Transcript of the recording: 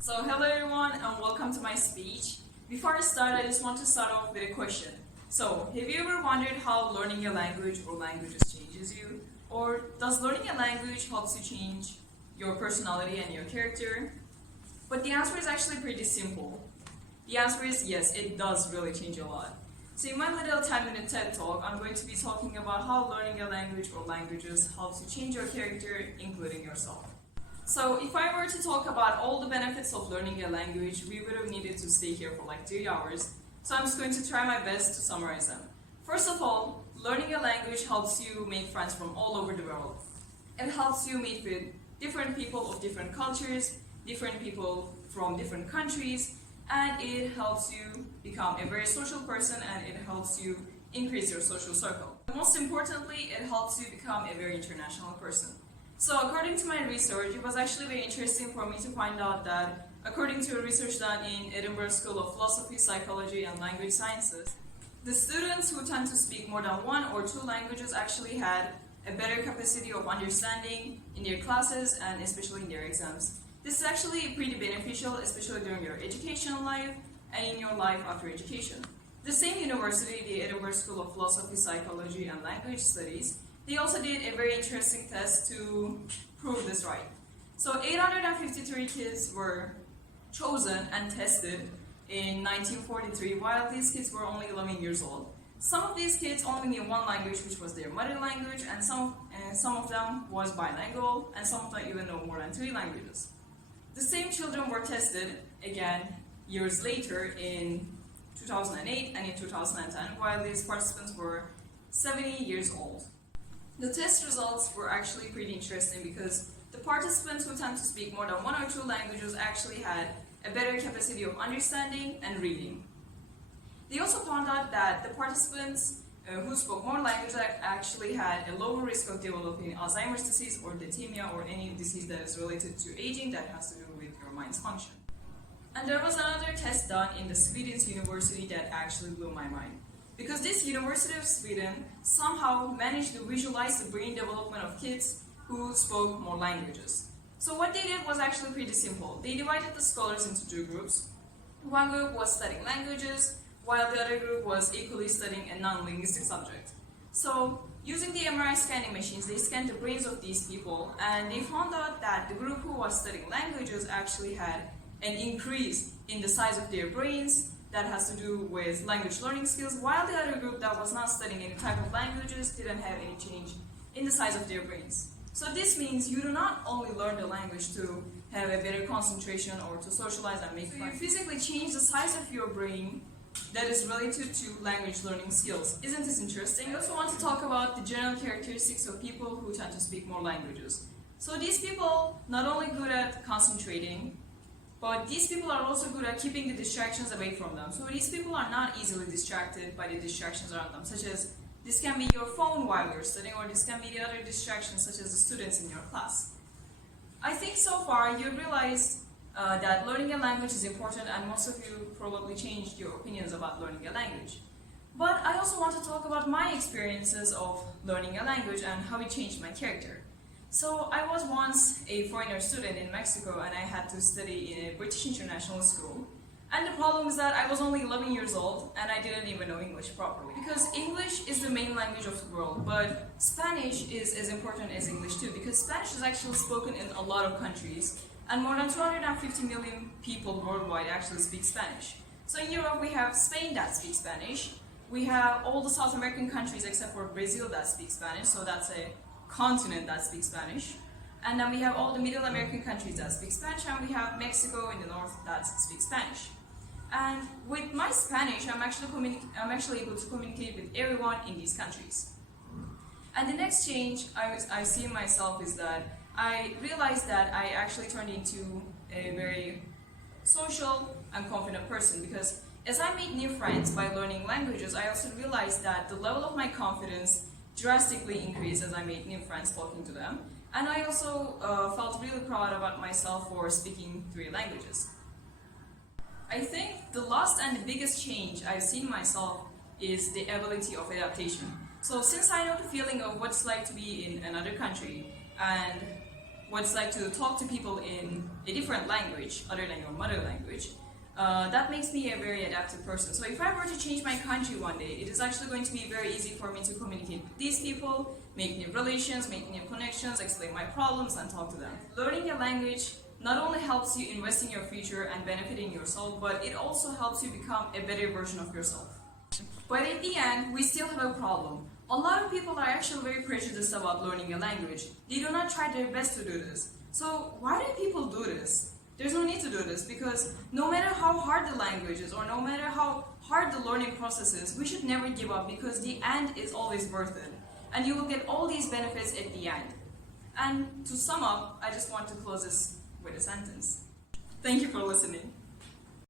So hello everyone and welcome to my speech. Before I start, I just want to start off with a question. So, have you ever wondered how learning a language or languages changes you? Or does learning a language helps you change your personality and your character? But the answer is actually pretty simple. The answer is yes, it does really change a lot. So in my little 10-minute TED Talk, I'm going to be talking about how learning a language or languages helps you change your character, including yourself. So if I were to talk about all the benefits of learning a language, we would have needed to stay here for like 3 hours. So I'm just going to try my best to summarize them. First of all, learning a language helps you make friends from all over the world. It helps you meet with different people of different cultures, different people from different countries, and it helps you become a very social person and it helps you increase your social circle. Most importantly, it helps you become a very international person. So according to my research, it was actually very interesting for me to find out that according to a research done in Edinburgh School of Philosophy, Psychology and Language Sciences, the students who tend to speak more than 1 or 2 languages actually had a better capacity of understanding in their classes and especially in their exams. This is actually pretty beneficial, especially during your educational life and in your life after education. The same university, the Edinburgh School of Philosophy, Psychology and Language Studies, they also did a very interesting test to prove this right. So 853 kids were chosen and tested in 1943 while these kids were only 11 years old. Some of these kids only knew 1 language, which was their mother language, and some of them was bilingual, and some of them even know more than 3 languages. The same children were tested again years later in 2008 and in 2010 while these participants were 70 years old. The test results were actually pretty interesting because the participants who tend to speak more than 1 or 2 languages actually had a better capacity of understanding and reading. They also found out that the participants who spoke more languages actually had a lower risk of developing Alzheimer's disease or dementia or any disease that is related to aging that has to do with your mind's function. And there was another test done in the Sweden's university that actually blew my mind. Because this University of Sweden somehow managed to visualize the brain development of kids who spoke more languages. So what they did was actually pretty simple. They divided the scholars into 2 groups. One group was studying languages, while the other group was equally studying a non-linguistic subject. So using the MRI scanning machines, they scanned the brains of these people and they found out that the group who was studying languages actually had an increase in the size of their brains that has to do with language learning skills, while the other group that was not studying any type of languages didn't have any change in the size of their brains. So this means you do not only learn the language to have a better concentration or to socialize and make friends. You physically change the size of your brain that is related to language learning skills. Isn't this interesting? I also want to talk about the general characteristics of people who tend to speak more languages. So these people not only good at concentrating, but these people are also good at keeping the distractions away from them. So these people are not easily distracted by the distractions around them, such as this can be your phone while you're studying, or this can be the other distractions, such as the students in your class. I think so far you realized that learning a language is important, and most of you probably changed your opinions about learning a language. But I also want to talk about my experiences of learning a language and how it changed my character. So I was once a foreigner student in Mexico and I had to study in a British international school. And the problem is that I was only 11 years old and I didn't even know English properly. Because English is the main language of the world, but Spanish is as important as English too, because Spanish is actually spoken in a lot of countries and more than 250 million people worldwide actually speak Spanish. So in Europe we have Spain that speaks Spanish, we have all the South American countries except for Brazil that speak Spanish, so that's a continent that speaks Spanish. And then we have all the Middle American countries that speak Spanish, and we have Mexico in the north that speaks Spanish. And with my Spanish, I'm actually able to communicate with everyone in these countries. And the next change I see in myself is that I realized that I actually turned into a very social and confident person, because as I made new friends by learning languages, I also realized that the level of my confidence drastically increased as I made new friends talking to them. And I also felt really proud about myself for speaking 3 languages. I think the last and the biggest change I've seen in myself is the ability of adaptation. So since I know the feeling of what it's like to be in another country and what it's like to talk to people in a different language other than your mother language, that makes me a very adaptive person. So if I were to change my country one day, it is actually going to be very easy for me to communicate with these people, make new relations, make new connections, explain my problems, and talk to them. Learning a language not only helps you invest in your future and benefit in yourself, but it also helps you become a better version of yourself. But at the end, we still have a problem. A lot of people are actually very prejudiced about learning a language. They do not try their best to do this. So why do people do this? There's no need to do this, because no matter how hard the language is or no matter how hard the learning process is, we should never give up, because the end is always worth it. And you will get all these benefits at the end. And to sum up, I just want to close this with a sentence. Thank you for listening.